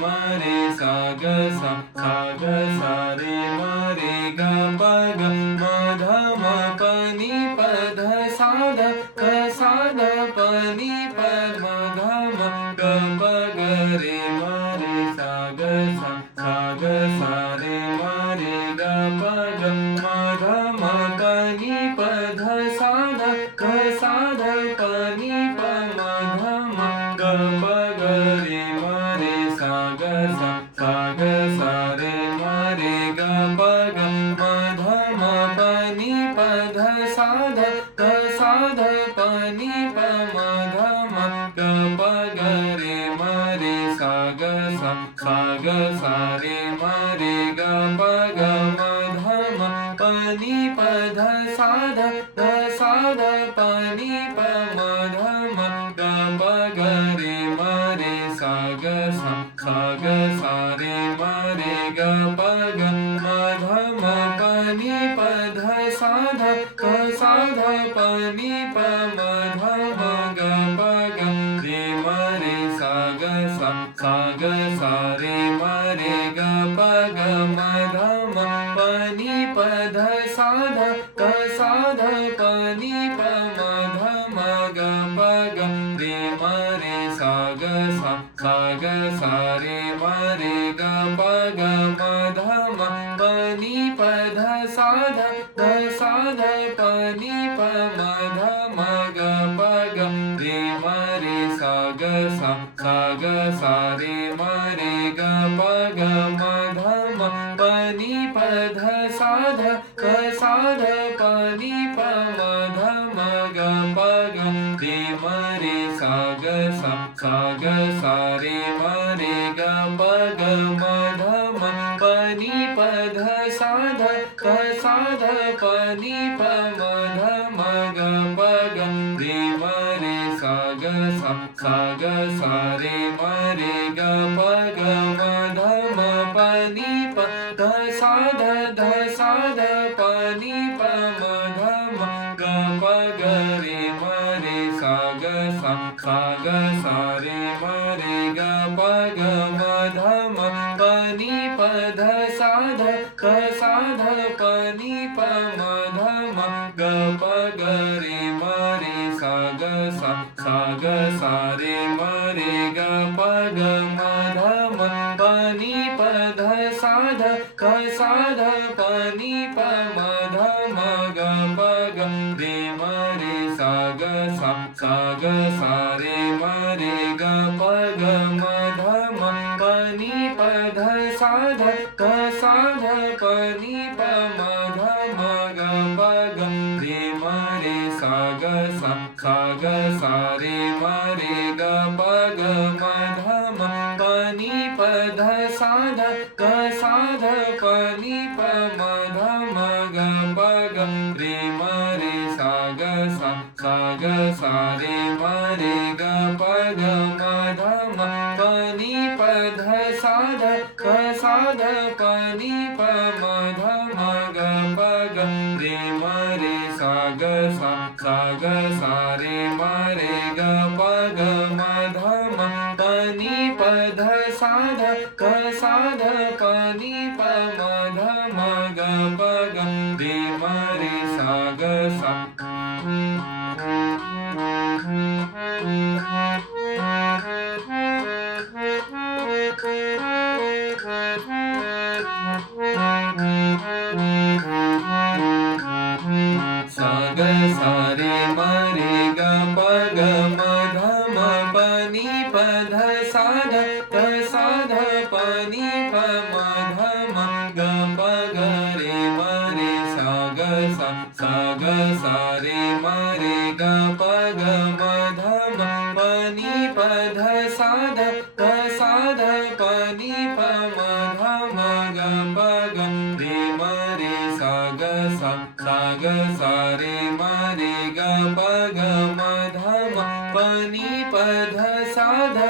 म रे सा ग सा रे म रे ग प ग म ध म प नि प ध सा ध प नि प म ध म ग प ग रे म रे सा ग सा रे म रे ग प ग म ध म प नि प ध सा ध प नि प म ध म ग प ग रे म रे सा ग सा रे म रे ग प ग म ध म प नि प ध सा ध प नि प म ध म ग प ग रे म रे सा ग सा रे म रे ग प ग म ध म प नि प ध सा ध प नि प म ध म ग प ग रे म रे सा ग सा रे म रे ग प ग म ध म प नि प ध सा ध प नि प म ध म ग प ग रे म रे सा ग सा रे म रे ग प ग म ध म प नि प ध सा ध प नि प म ध म ग प ग रे म रे सा ग सा रे म रे ग प ग म ध म प नि प ध सा ध प नि प म ध म ग प ग रे म रे सा ग सा रे म रे ग प ग म ध म प नि प ध सा ध प नि प म ध म ग प ग रे म रे सा ग सा रे म रे ग प ग म ध म प नि प ध सा ध प नि प म ध म ग प ग रे म रे सा ग सा रे म रे ग प ग म ध म प नि प ध सा ध प नि प म ध म ग प ग रे म रे सा ग सा रे म रे ग प ग म ध म प नि प ध सा ध प नि प म ध म ग प ग रे म रे सा ग सा रे म रे ग प ग म ध म प नि प ध सा ध प नि प म ध म ग प ग रे म रे सा ग सा रे म रे ग प ग म ध म प नि प ध सा ध प नि प म ध म ग प ग रे म रे सा ग सा रे म रे ग प ग म ध म प नि प ध सा ध प नि प म ध म ग प ग रे म रे सा ग सा रे म रे ग प ग म ध म प नि प ध सा ध प नि प म ध म ग प ग रे म रे सा ग सा रे म रे ग प ग म ध म प नि प ध सा ध प नि प म ध म ग प ग रे म रे सा ग सा ग सा रे म रे ग प ग म ध म प नि प ध सा ध प नि प म ध म ग प ग रे म रे सा ग सा रे म रे ग प ग म ध म प नि प ध सा ध प नि प म ध म ग प ग रे म रे सा ग सा रे म रे ग प ग म ध म प नि प ध सा ध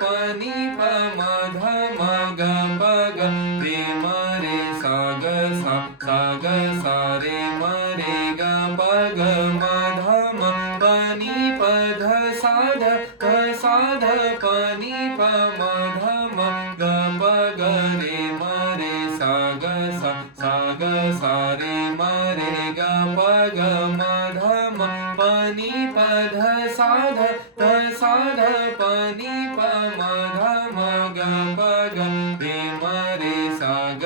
प नि प म ध म ग प ग रे म रे सा ग सा रे म रे ग प ग म ध म प नि प ध सा ध प नि प म ध म ग प ग रे म रे सा ग सा रे म रे ग प ग म ध म प नि प ध सा ध प नि प म ध म ग प ग रे म रे सा ग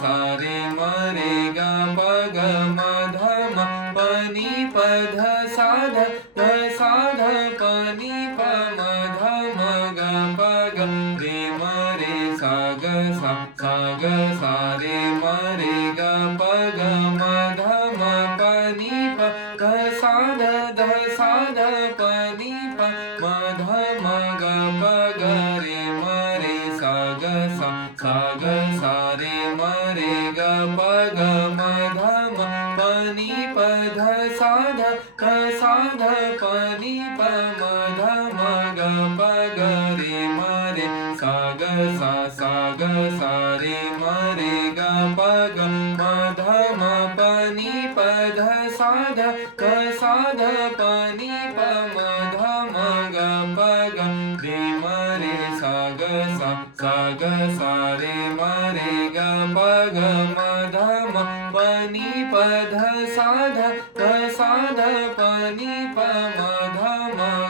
सा रे म रे ग प ग म ध म प नि प ध सा ध प नि प म ध म ग प ग रे म रे सा रे म रे ग प ग म ध म प नि प ध सा ध प नि प म ध म ग प ग रे म रे सा रे म रे ग प ग म ध म प नि प ध सा ध प नि प म ध म ग प ग रे म रे सा रे म रे ग प ग म ध म प नि प ध सा ध प नि प म ध म ग प ग रे म रे सा रे म रे ग प ग म ध म प नि प ध सा ध प नि प म ध म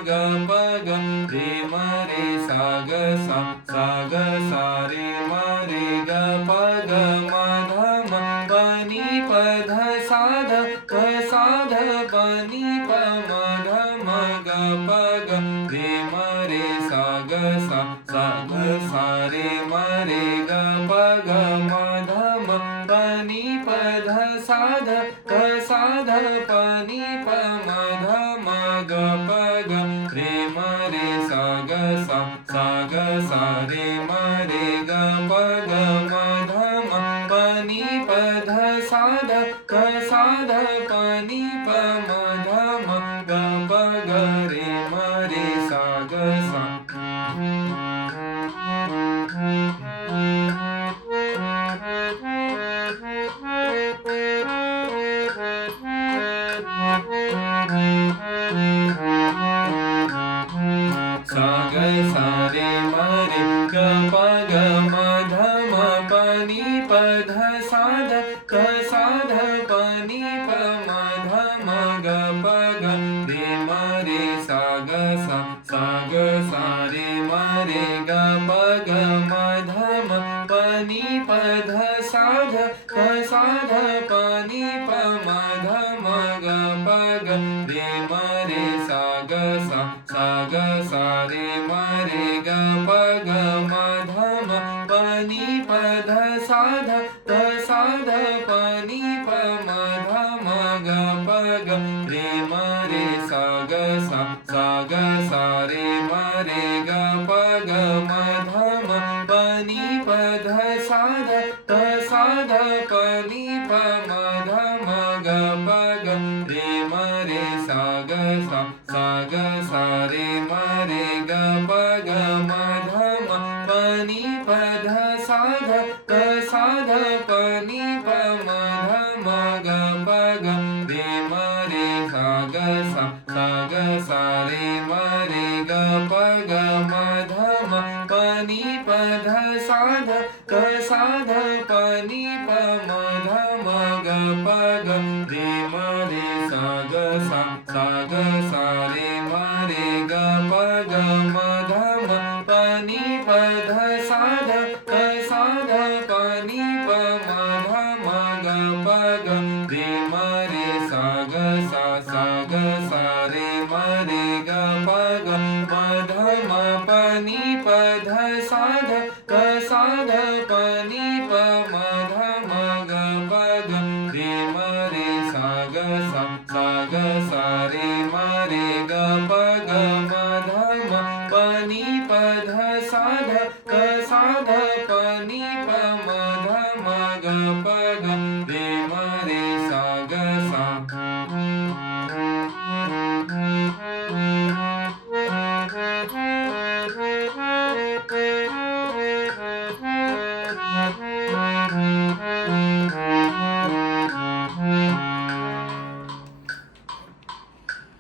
ग प ग रे म रे सा रे म रे ग प ग म ध म प नि प ध सा ध प नि प म ध म ग प ग रे म रे सा रे म रे ग प ग म ध म प नि प ध सा ध प नि प म ध म ग प ग रे म रे सा रे म रे ग प ग म ध म प नि प ध सा ध प नि प म ध म ग प ग रे म रे सा सा रे म रे ग प ग म ध म प नि प ध सा ध प नि प म ध म ग प ग रे म रे सा रे म रे ग प ग म ध म प नि प ध सा ध प नि प म ध म ग प ग रे म रे सा रे म रे ग प ग म ध म प नि प ध सा ध प नि प म ध म ग प ग रे म रे सा रे म रे ग प ग म ध म प नि प ध सा ध प नि प म ध म ग प ग रे म रे सा रे म रे ग प ग म ध म प नि प ध सा ध प नि प म ध म ग प ग रे म रे सा रे म रे ग प ग म ध म प नि प ध सा ध प नि प म ध म ग प ग रे म रे सा रे म रे ग प ग म ध म प नि प ध सा ध प नि प म ध म ग प ग रे म रे सा रे म रे ग प ग म ध म प नि प ध सा ध प नि प म ध म ग प ग रे म रे सा रे म रे ग प ग म ध म प नि प ध सा ध